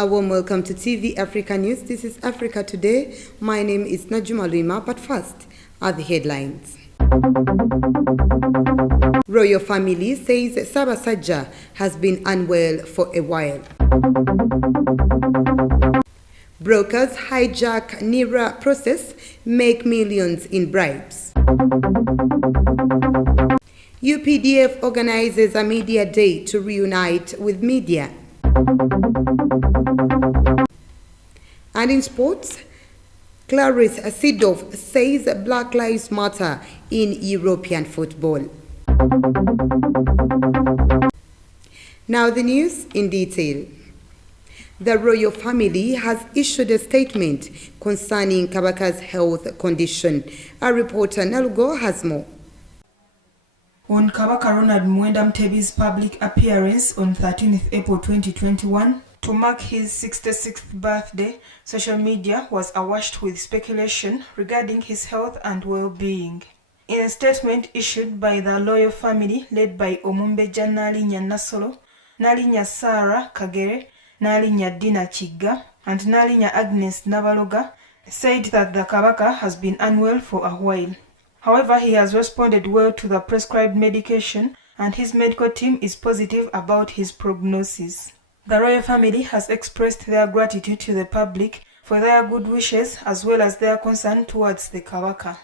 A warm welcome to TV Africa News. This is Africa Today. My name is Najuma Lima, but first are the headlines. Royal family says Saba Sajja has been unwell for a while. Brokers hijack NIRA process, make millions in bribes. UPDF organizes a media day to reunite with media. And in sports, Clarice Seedorf says Black Lives Matter in European football. Now the news in detail. The royal family has issued a statement concerning Kabaka's health condition. Our reporter Nelgo has more. On Kabaka Ronald Muwenda Mutebi's public appearance on 13th April 2021, to mark his 66th birthday, social media was awash with speculation regarding his health and well-being. In a statement issued by the royal family led by Omumbeja Nalinya Nasolo, Nalinya Sarah Kagere, Nalinya Dina Chiga, and Nalinya Agnes Nabaloga, said that the Kabaka has been unwell for a while. However, he has responded well to the prescribed medication and his medical team is positive about his prognosis. The royal family has expressed their gratitude to the public for their good wishes as well as their concern towards the Kabaka.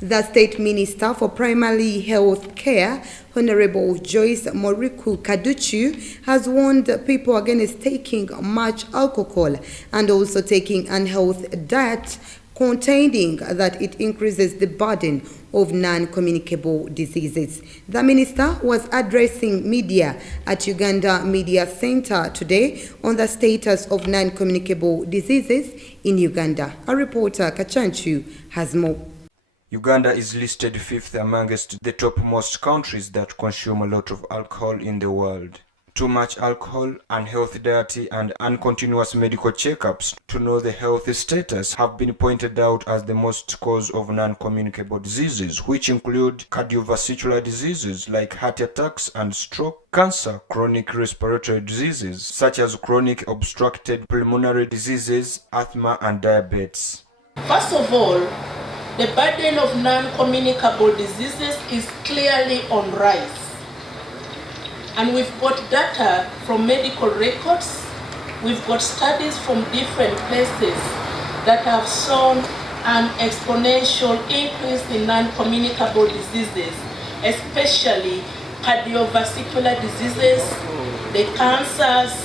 The State Minister for Primary Health Care, Honorable Joyce Moriku Kaduchu, has warned people against taking much alcohol and also taking unhealthy diet, contending that it increases the burden of non-communicable diseases. The minister was addressing media at Uganda Media Center today on the status of non-communicable diseases in Uganda. Our reporter Kachanchu has more. Uganda is listed 5th amongst the topmost countries that consume a lot of alcohol in the world. Too much alcohol, unhealthy diet, and uncontinuous medical checkups to know the health status have been pointed out as the most cause of non-communicable diseases, which include cardiovascular diseases like heart attacks and stroke, cancer, chronic respiratory diseases such as chronic obstructed pulmonary diseases, asthma, and diabetes. First of all, the burden of non-communicable diseases is clearly on rise. And we've got data from medical records, we've got studies from different places that have shown an exponential increase in non-communicable diseases, especially cardiovascular diseases, the cancers,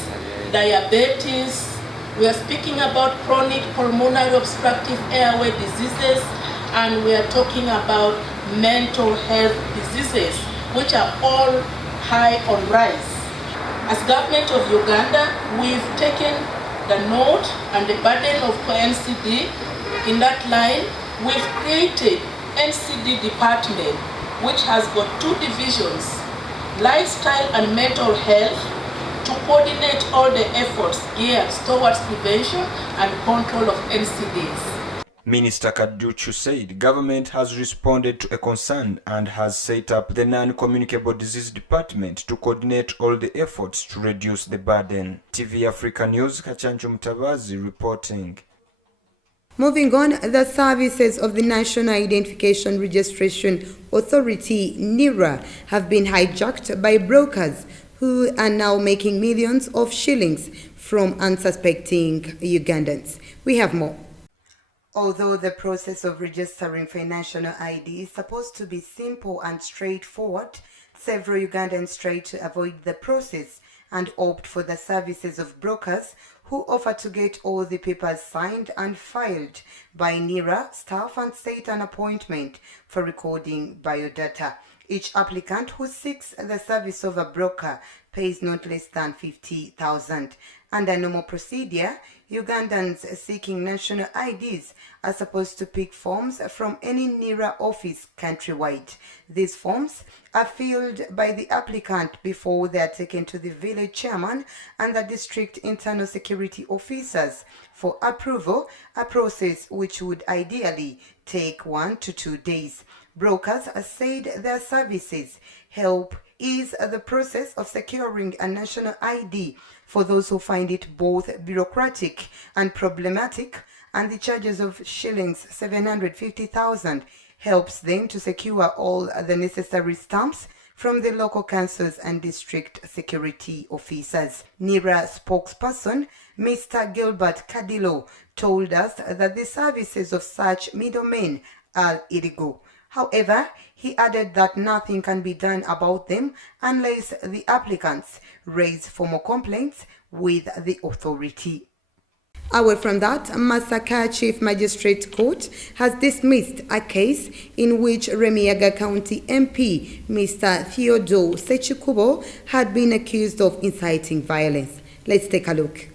diabetes. We are speaking about chronic pulmonary obstructive airway diseases, and we are talking about mental health diseases, which are all high on rise. As government of Uganda, we've taken the note and the burden of NCD. In that line, we've created NCD department, which has got 2 divisions, lifestyle and mental health, to coordinate all the efforts geared towards prevention and control of NCDs. Minister Kaduchu said government has responded to a concern and has set up the non-communicable disease department to coordinate all the efforts to reduce the burden. TV Africa News, Kachanchu Mutabazi reporting. Moving on, the services of the National Identification Registration Authority, NIRA, have been hijacked by brokers who are now making millions of shillings from unsuspecting Ugandans. We have more. Although the process of registering for a national ID is supposed to be simple and straightforward, several Ugandans try to avoid the process and opt for the services of brokers who offer to get all the papers signed and filed by NIRA staff and set an appointment for recording biodata. Each applicant who seeks the service of a broker pays not less than 50,000. Under normal procedure, Ugandans seeking national IDs are supposed to pick forms from any NIRA office countrywide. These forms are filled by the applicant before they are taken to the village chairman and the district internal security officers for approval, a process which would ideally take 1 to 2 days. Brokers said their services help is the process of securing a national ID for those who find it both bureaucratic and problematic, and the charges of shillings 750,000 helps them to secure all the necessary stamps from the local councils and district security officers. NIRA spokesperson Mr. Gilbert Kadilo told us that the services of such middlemen are illegal. However, he added that nothing can be done about them unless the applicants raise formal complaints with the authority. Away from that, Masaka Chief Magistrate Court has dismissed a case in which Remiaga County MP Mr. Theodore Sechikubo had been accused of inciting violence. Let's take a look.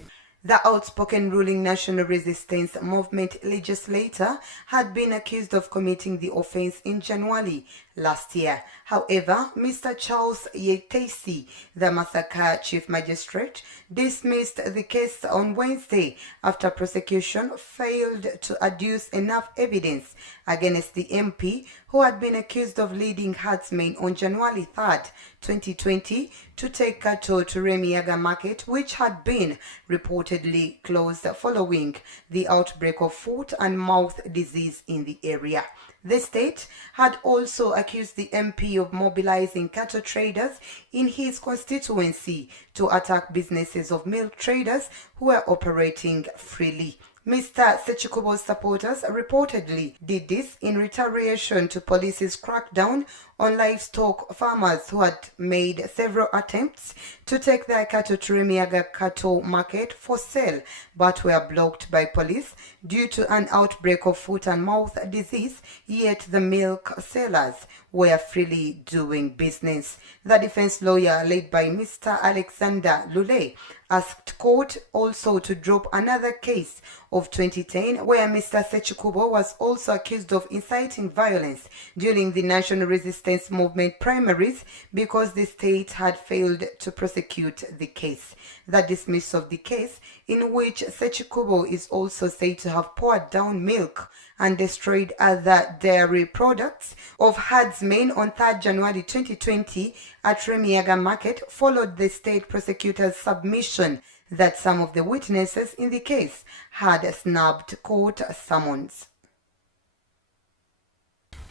The outspoken ruling National Resistance Movement legislator had been accused of committing the offense in January last year. However, Mr. Charles Yetesi, the Masaka Chief Magistrate, dismissed the case on Wednesday after prosecution failed to adduce enough evidence against the MP, who had been accused of leading herdsmen on January 3rd, 2020, to take cattle to Remiaga Market, which had been reportedly closed following the outbreak of foot and mouth disease in the area. The state had also accused the MP of mobilizing cattle traders in his constituency to attack businesses of milk traders who were operating freely. Mr. Sechikubo's supporters reportedly did this in retaliation to police's crackdown on livestock farmers who had made several attempts to take their cattle to Remiaga Cattle Market for sale, but were blocked by police due to an outbreak of foot and mouth disease, yet the milk sellers were freely doing business. The defense lawyer, led by Mr. Alexander Lule, asked court also to drop another case of 2010 where Mr. Sechikubo was also accused of inciting violence during the National Resistance Movement primaries because the state had failed to prosecute the case. The dismissal of the case, in which Sechikubo is also said to have poured down milk and destroyed other dairy products of herdsmen on 3rd January 2020 at Remiaga Market, followed the state prosecutor's submission that some of the witnesses in the case had snubbed court summons.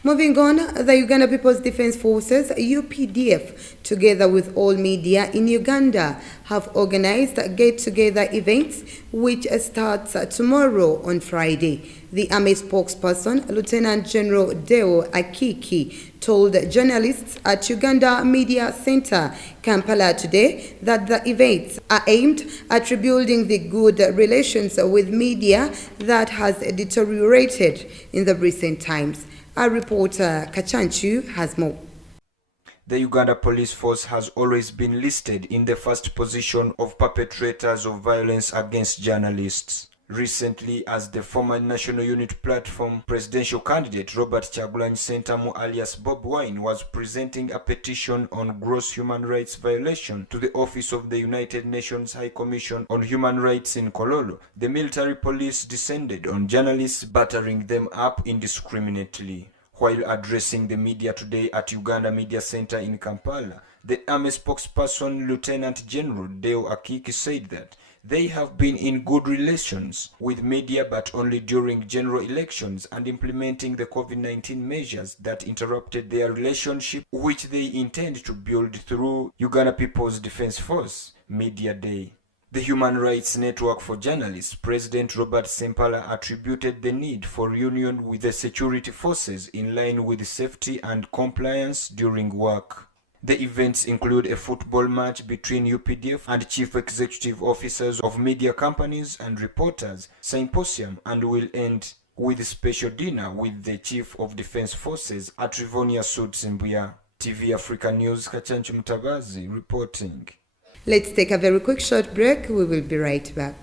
Moving on, the Uganda People's Defence Forces, UPDF, together with all media in Uganda, have organized get-together events which starts tomorrow on Friday. The Army spokesperson, Lieutenant General Deo Akiki, told journalists at Uganda Media Center, Kampala today that the events are aimed at rebuilding the good relations with media that has deteriorated in the recent times. Our reporter Kachanchu has more. The Uganda Police Force has always been listed in the first position of perpetrators of violence against journalists. Recently, as the former National Unit Platform presidential candidate Robert Kyagulanyi Ssentamu alias Bob Wine was presenting a petition on gross human rights violation to the Office of the United Nations High Commission on Human Rights in Kololo, the military police descended on journalists, battering them up indiscriminately. While addressing the media today at Uganda Media Center in Kampala, the Army spokesperson Lieutenant General Deo Akiki said that they have been in good relations with media, but only during general elections and implementing the COVID-19 measures that interrupted their relationship, which they intend to build through Uganda People's Defence Force Media Day. The Human Rights Network for Journalists President Robert Sempala attributed the need for union with the security forces in line with safety and compliance during work. The events include a football match between UPDF and chief executive officers of media companies and reporters, symposium, and will end with a special dinner with the chief of defense forces at Rivonia Sud Simbuya. TV Africa News, Kachanchu Mutabazi reporting. Let's take a very quick short break. We will be right back.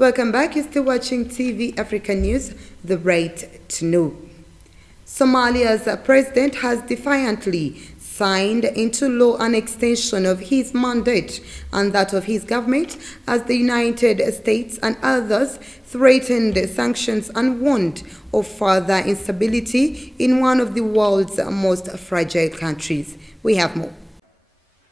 Welcome back. You're still watching TV Africa News, the right to know. Somalia's president has defiantly signed into law an extension of his mandate and that of his government as the United States and others threatened sanctions and warned of further instability in one of the world's most fragile countries. We have more.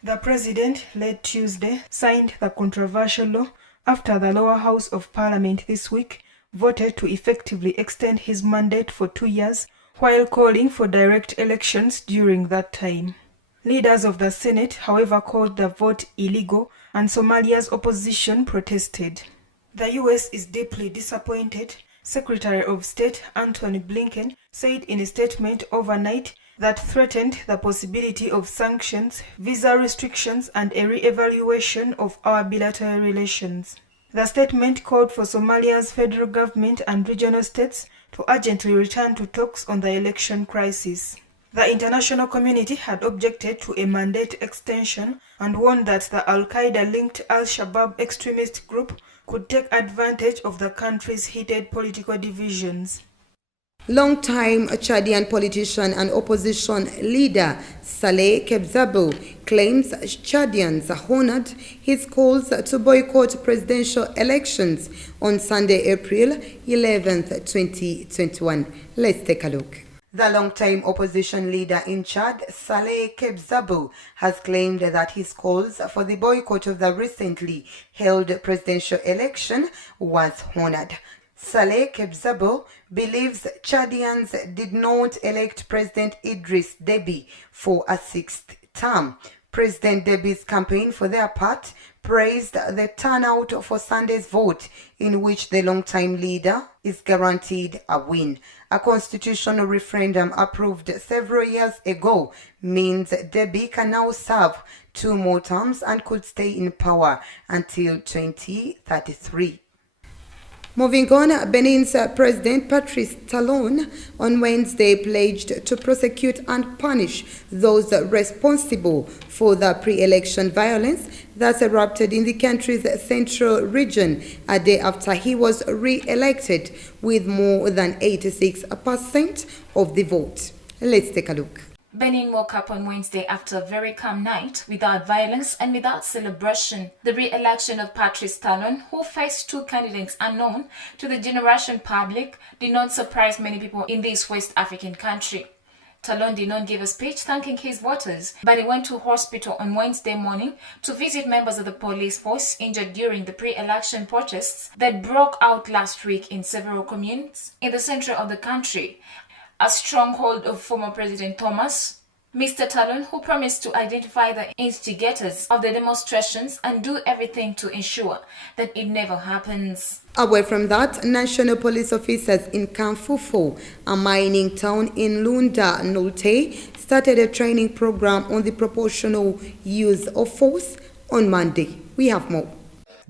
The president, late Tuesday, signed the controversial law after the lower house of parliament this week voted to effectively extend his mandate for 2 years while calling for direct elections during that time. Leaders of the Senate, however, called the vote illegal and Somalia's opposition protested. The US is deeply disappointed, Secretary of State Antony Blinken said in a statement overnight that threatened the possibility of sanctions, visa restrictions, and a re-evaluation of our bilateral relations. The statement called for Somalia's federal government and regional states to urgently return to talks on the election crisis. The international community had objected to a mandate extension and warned that the Al-Qaeda-linked Al-Shabaab extremist group could take advantage of the country's heated political divisions. Long-time Chadian politician and opposition leader Saleh Kebzabo claims Chadians honored his calls to boycott presidential elections on Sunday, April 11, 2021. Let's take a look. The long-time opposition leader in Chad, Saleh Kebzabo, has claimed that his calls for the boycott of the recently held presidential election was honored. Saleh Kebzabo believes Chadians did not elect President Idris Deby for a sixth term. President Deby's campaign, for their part, praised the turnout for Sunday's vote, in which the longtime leader is guaranteed a win. A constitutional referendum approved several years ago means Deby can now serve 2 more terms and could stay in power until 2033. Moving on, Benin's President Patrice Talon on Wednesday pledged to prosecute and punish those responsible for the pre-election violence that erupted in the country's central region a day after he was re-elected with more than 86% of the vote. Let's take a look. Benin woke up on Wednesday after a very calm night without violence and without celebration. The re-election of Patrice Talon, who faced 2 candidates unknown to the generation public, did not surprise many people in this West African country. Talon did not give a speech thanking his voters, but he went to hospital on Wednesday morning to visit members of the police force injured during the pre-election protests that broke out last week in several communities in the center of the country, a stronghold of former President Thomas. Mr. Talon, who promised to identify the instigators of the demonstrations and do everything to ensure that it never happens. Away from that, national police officers in Kanfufo, a mining town in Lunda Nolte, started a training program on the proportional use of force on Monday. We have more.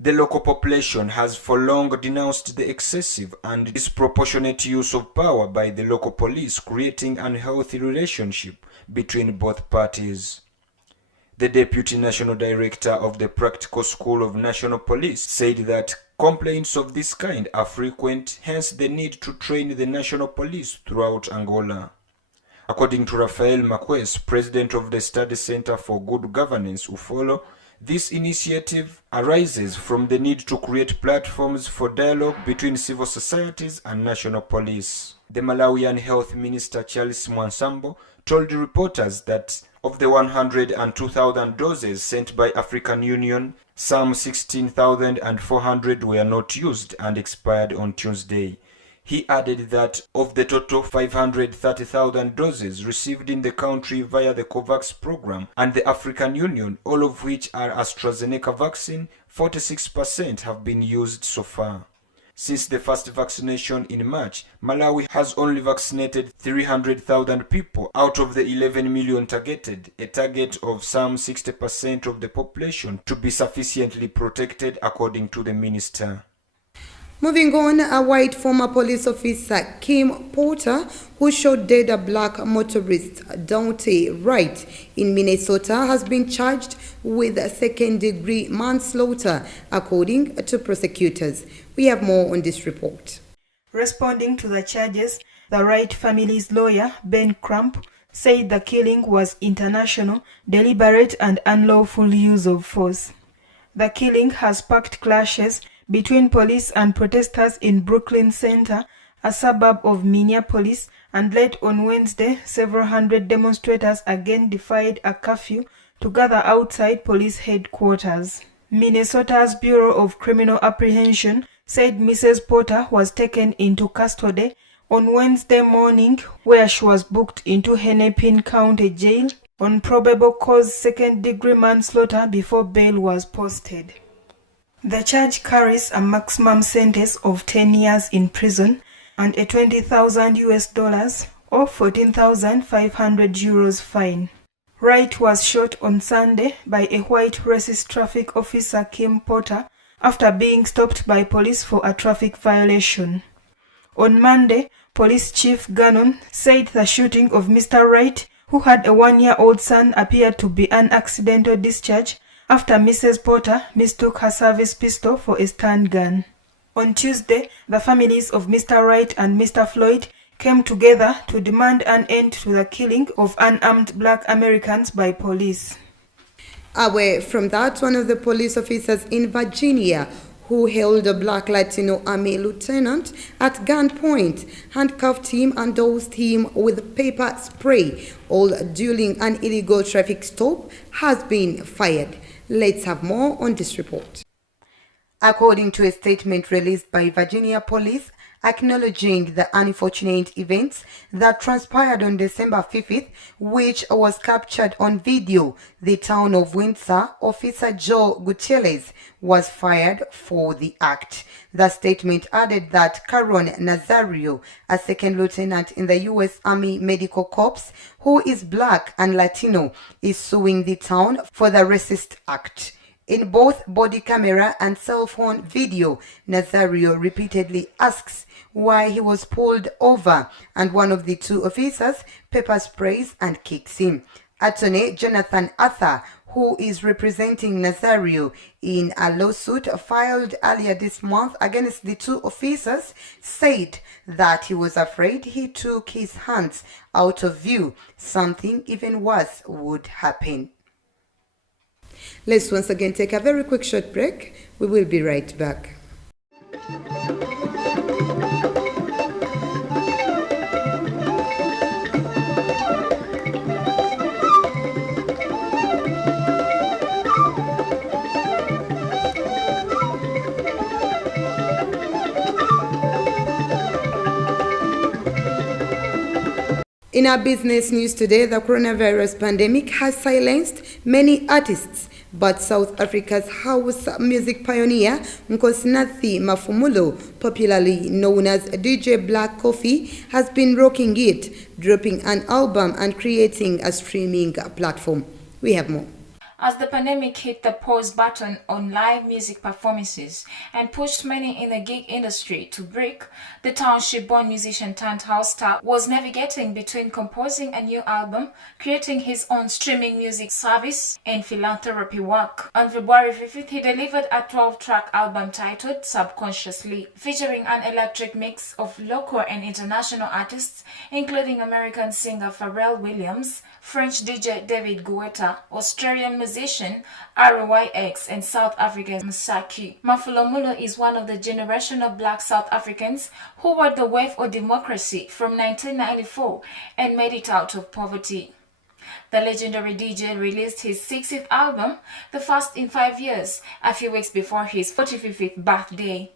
The local population has for long denounced the excessive and disproportionate use of power by the local police, creating an unhealthy relationship between both parties. The Deputy National Director of the Practical School of National Police said that complaints of this kind are frequent, hence the need to train the national police throughout Angola. According to Rafael Marquez, president of the Study Center for Good Governance, UFOLO, this initiative arises from the need to create platforms for dialogue between civil societies and national police. The Malawian Health Minister Charles Mwansambo told reporters that of the 102,000 doses sent by African Union, some 16,400 were not used and expired on Tuesday. He added that of the total 530,000 doses received in the country via the COVAX program and the African Union, all of which are AstraZeneca vaccine, 46% have been used so far. Since the first vaccination in March, Malawi has only vaccinated 300,000 people out of the 11 million targeted, a target of some 60% of the population to be sufficiently protected, according to the minister. Moving on, a white former police officer, Kim Porter, who shot dead a black motorist, Dante Wright, in Minnesota, has been charged with second-degree manslaughter, according to prosecutors. We have more on this report. Responding to the charges, the Wright family's lawyer, Ben Crump, said the killing was international, deliberate and unlawful use of force. The killing has sparked clashes between police and protesters in Brooklyn Center, a suburb of Minneapolis, and late on Wednesday, several hundred demonstrators again defied a curfew to gather outside police headquarters. Minnesota's Bureau of Criminal Apprehension said Mrs. Porter was taken into custody on Wednesday morning, where she was booked into Hennepin County Jail on probable cause second-degree manslaughter before bail was posted. The charge carries a maximum sentence of 10 years in prison and a $20,000 or 14,500 euros fine. Wright was shot on Sunday by a white racist traffic officer, Kim Porter, after being stopped by police for a traffic violation. On Monday, Police Chief Gannon said the shooting of Mr. Wright, who had a one-year-old son, appeared to be an accidental discharge after Mrs. Porter mistook her service pistol for a stun gun. On Tuesday, the families of Mr. Wright and Mr. Floyd came together to demand an end to the killing of unarmed black Americans by police. Away from that, one of the police officers in Virginia who held a black Latino Army lieutenant at gunpoint, handcuffed him and dosed him with pepper spray, all during an illegal traffic stop, has been fired. Let's have more on this report. According to a statement released by Virginia Police, acknowledging the unfortunate events that transpired on December 5th, which was captured on video, the town of Windsor officer Joe Gutierrez was fired for the act. The statement added that Caron Nazario, a second lieutenant in the U.S. Army Medical Corps, who is black and Latino, is suing the town for the racist act. In both body camera and cell phone video, Nazario repeatedly asks why he was pulled over, and one of the two officers pepper sprays and kicks him. Attorney Jonathan Arthur, who is representing Nazario in a lawsuit filed earlier this month against the two officers, said that he was afraid he took his hands out of view. Something even worse would happen. Let's once again take a very quick short break. We will be right back. In our business news today, the coronavirus pandemic has silenced many artists, but South Africa's house music pioneer Nkosinathi Mafumulo, popularly known as DJ Black Coffee, has been rocking it, dropping an album and creating a streaming platform. We have more. As the pandemic hit the pause button on live music performances and pushed many in the gig industry to break, the township-born musician turned house star was navigating between composing a new album, creating his own streaming music service, and philanthropy work. On February 5th, he delivered a 12-track album titled Subconsciously, featuring an electric mix of local and international artists, including American singer Pharrell Williams, French DJ David Guetta, Australian musician RYX, and South African Msaki. Mafumulo is one of the generation of black South Africans who were the wave of democracy from 1994 and made it out of poverty. The legendary DJ released his 60th album, the first in 5 years, a few weeks before his 45th birthday.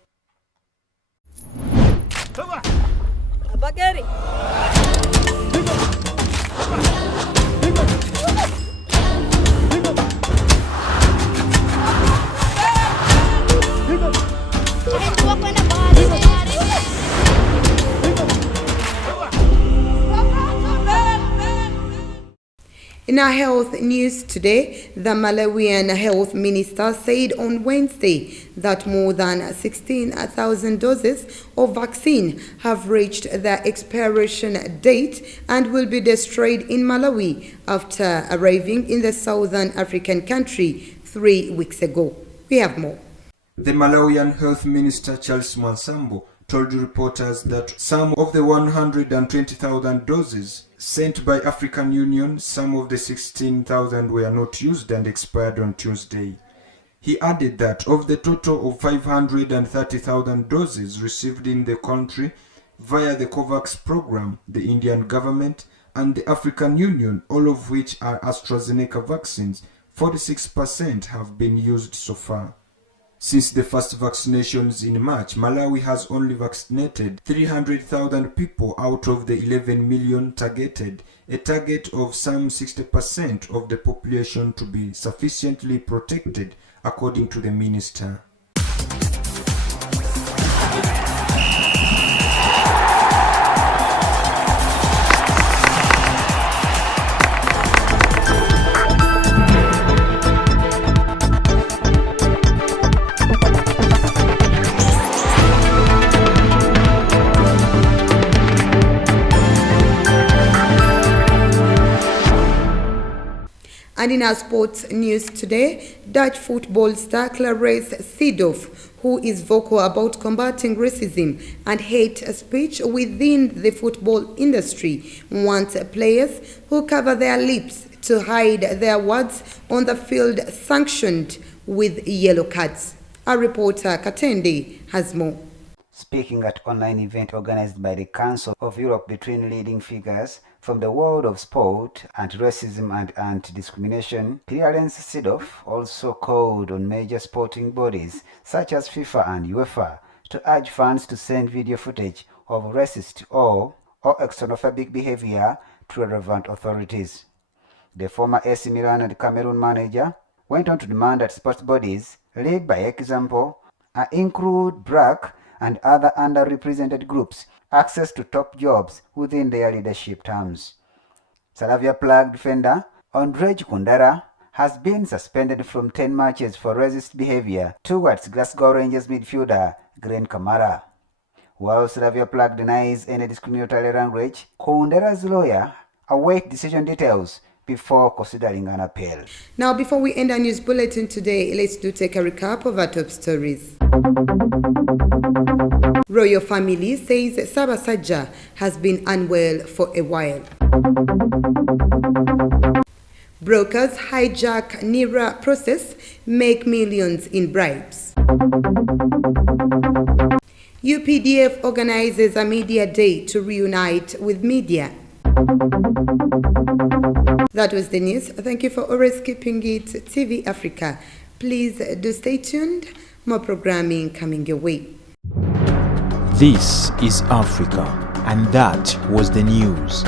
In our health news today, the Malawian health minister said on Wednesday that more than 16,000 doses of vaccine have reached their expiration date and will be destroyed in Malawi after arriving in the southern African country 3 weeks ago. We have more. The Malawian Health Minister Charles Mwansambo told reporters that some of the 120,000 doses sent by African Union, some of the 16,000 were not used and expired on Tuesday. He added that of the total of 530,000 doses received in the country via the COVAX program, the Indian government and the African Union, all of which are AstraZeneca vaccines, 46% have been used so far. Since the first vaccinations in March, Malawi has only vaccinated 300,000 people out of the 11 million targeted, a target of some 60% of the population to be sufficiently protected, according to the minister. And in our sports news today, Dutch football star Clarence Seedorf, who is vocal about combating racism and hate speech within the football industry, wants players who cover their lips to hide their words on the field sanctioned with yellow cards. Our reporter Katende has more. Speaking at online event organized by the Council of Europe between leading figures from the world of sport, anti-racism and anti-discrimination, Clarence Seedorf also called on major sporting bodies such as FIFA and UEFA to urge fans to send video footage of racist or xenophobic behavior to relevant authorities. The former AC Milan and Cameroon manager went on to demand that sports bodies lead by example and include black and other underrepresented groups access to top jobs within their leadership terms. Slavia Prague defender Ondrej Kundera has been suspended from 10 matches for racist behavior towards Glasgow Rangers midfielder Glenn Kamara. While Slavia Prague denies any discriminatory language, Kundera's lawyer awaits decision details before considering an appeal. Now, before we end our news bulletin today, let's take a recap of our top stories. Royal family says Sabasaja has been unwell for a while. Brokers hijack NIRA process, make millions in bribes. UPDF organizes a media day to reunite with media. That was the news. Thank you for always keeping it TV Africa. Please do stay tuned. More programming coming your way. This is Africa, and that was the news.